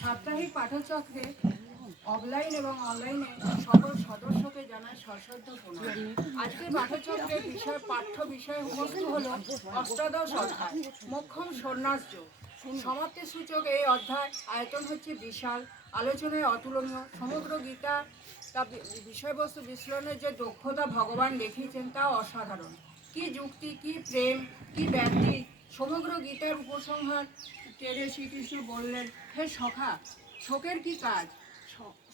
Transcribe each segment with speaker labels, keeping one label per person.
Speaker 1: সাপ্তাহিক পাঠচক্রে অফলাইন এবং অনলাইনে সকল সদস্যকে জানাই সশ্রদ্ধ প্রণাম। আজকের পাঠচক্রের বিষয় পাঠ্য বিষয় উপস্থিত হল অষ্টাদশ অধ্যায়, মোক্ষম সন্ন্যাস্য সমাপ্তি সূচক এই অধ্যায় আয়তন হচ্ছে বিশাল, আলোচনায় অতুলনীয়। সমগ্র গীতা তা বিষয়বস্তু বিশ্লেষণের যে দক্ষতা ভগবান দেখিয়েছেন তা অসাধারণ। কি যুক্তি, কি প্রেম, কি ব্যক্তি, সমগ্র গীতার উপসংহার টেরে শ্রীকৃষ্ণ বললেন, হে সখা, শোকের কি কাজ?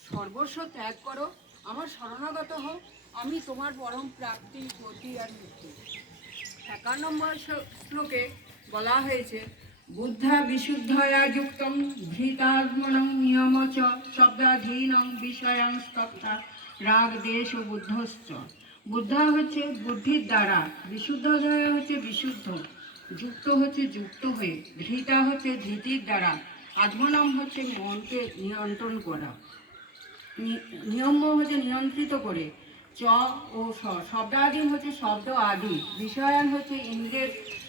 Speaker 1: সর্বস্ব ত্যাগ করো, আমার শরণাগত হও, আমি তোমার পরম প্রাপ্তি গতি আর মুক্তি। একান্ন নম্বর শ্লোকে বলা হয়েছে, বুদ্ধা বিশুদ্ধয়া যুক্তম ধৃতাত্মনং নিয়ম চ শব্দাধীনং বিষয়ং স্তব্ধা, রাগ দেশ ও বুদ্ধশ্চ। বুদ্ধা হচ্ছে বুদ্ধির দ্বারা, বিশুদ্ধ হচ্ছে বিশুদ্ধ। যুক্ত হচ্ছে যুক্ত হয়ে ধৃতা হচ্ছে ধৃতির দ্বারা, আত্মনাম হচ্ছে মনকে নিয়ন্ত্রণ করা। নিয়ম হচ্ছে নিয়ন্ত্রিত করে, চ ও স শব্দাদিম হচ্ছে শব্দ আদি, বিষয়ান হচ্ছে ইন্দ্রের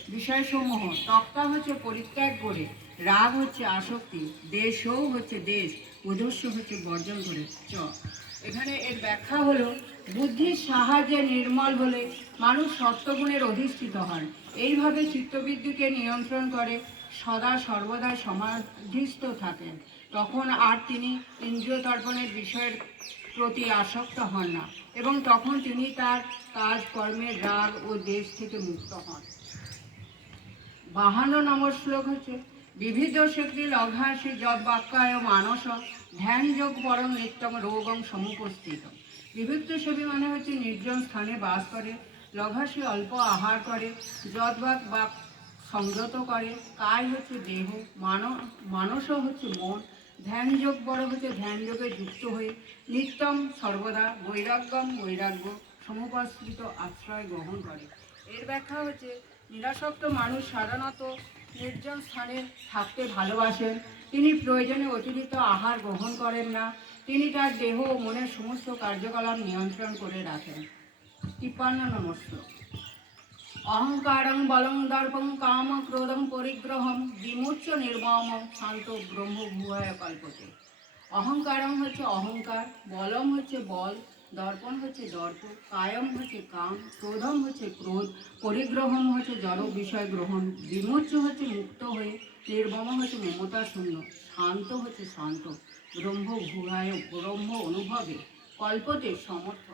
Speaker 1: বিষয়সমূহ, তক্তা হচ্ছে পরিত্যাগ করে, রাগ হচ্ছে আসক্তি, দেশও হচ্ছে দেশ উদস্য হচ্ছে বর্জন করে, চ। এখানে এর ব্যাখ্যা হলো বুদ্ধির সাহায্যে নির্মল হলে মানুষ সত্যগুণের অধিষ্ঠিত হন। এইভাবে চিত্তবৃত্তিকে নিয়ন্ত্রণ করে, সদা সর্বদা সমাধিস্থ থাকেন। তখন আর তিনি ইন্দ্রিয় তর্পণের বিষয়ের প্রতি আসক্ত হন না এবং তখন তিনি তার কাজ কর্মের রাগ ও দেশ থেকে মুক্ত হন। বাহান্ন নম্বর শ্লোক হচ্ছে, বিবিধ শক্তি লঘাসী যদ বাক্যায় মানস ধ্যান যোগ পরম নিত্যম রোগম সমুপস্থিত। বিবিধ সেবী মানে হচ্ছে নির্জন স্থানে বাস করে, লঘাসী অল্প আহার করে যদ বাক বাক সংযত করে কায় হচ্ছে দেহ মান মানসও হচ্ছে মন ধ্যান যোগ বড় হচ্ছে ধ্যান যোগে যুক্ত হয়ে, নিত্যম সর্বদা বৈরাগ্যম বৈরাগ্য সমুপাশ্রিত আশ্রয় গ্রহণ করে। এর ব্যাখ্যা হচ্ছে, নিরাসক্ত মানুষ সাধারণত নির্জন স্থানে থাকতে ভালোবাসেন। তিনি প্রয়োজনে অতিরিক্ত আহার গ্রহণ করেন না। তিনি তার দেহ ও মনের সমস্ত কার্যকলাপ নিয়ন্ত্রণ করে রাখেন। তিপ্পান্ন নমস্কার অহংকারং বলং দর্পং কাম ক্রোধং পরিগ্রহম বিমুচ্চ নির্মম শান্ত ব্রহ্ম ভুয়ায় কল্পতে। অহংকারং হচ্ছে অহংকার বলম হচ্ছে বল। দর্পণ হচ্ছে দর্প কায়ম হচ্ছে কাম, ক্রোধম হচ্ছে ক্রোধ পরিগ্রহণ হচ্ছে জড় বিষয় গ্রহণ বিমুচ্চ হচ্ছে মুক্ত হয়ে নির্মম হচ্ছে মমতা শূন্য, শান্ত হচ্ছে শান্ত, ব্রহ্ম ভুয়ায় ব্রহ্ম অনুভবে, কল্পতে সমর্থ।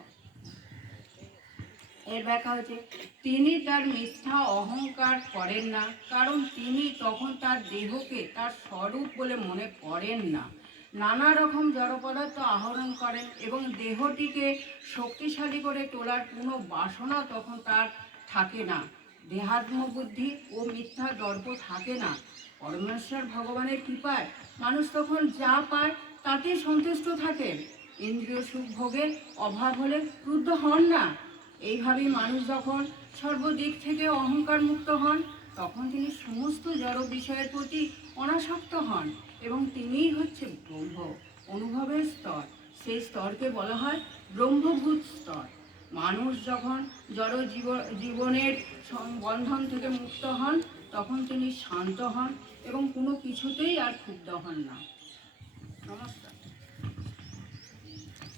Speaker 1: এর ব্যাখ্যা হচ্ছে, তিনি তার মিথ্যা অহংকার করেন না, কারণ তিনি তখন তার দেহকে তার স্বরূপ বলে মনে করেন না। নানা রকম জড় পদার্থ আহরণ করেন এবং দেহটিকে শক্তিশালী করে তোলার কোনো বাসনা তখন তার থাকে না। দেহাত্ম বুদ্ধি ও মিথ্যা দর্প থাকে না। পরমেশ্বর ভগবানের কৃপায় মানুষ তখন যা পায় তাতেই সন্তুষ্ট থাকেন ইন্দ্রিয় সুখ ভোগের অভাব হলে ক্রুদ্ধ হন না। এইভাবেই মানুষ যখন সর্বদিক থেকে অহংকার মুক্ত হন তখন তিনি সমস্ত জড় বিষয়ের প্রতি অনাসক্ত হন এবং তিনিই হচ্ছে ব্রহ্ম, অনুভবের স্তর। সেই স্তরকে বলা হয় ব্রহ্মভূত স্তর। মানুষ যখন জড় জীব, জীবনের বন্ধন থেকে মুক্ত হন, তখন তিনি শান্ত হন এবং কোনো কিছুতেই আর ক্ষুব্ধ হন না। নমস্কার।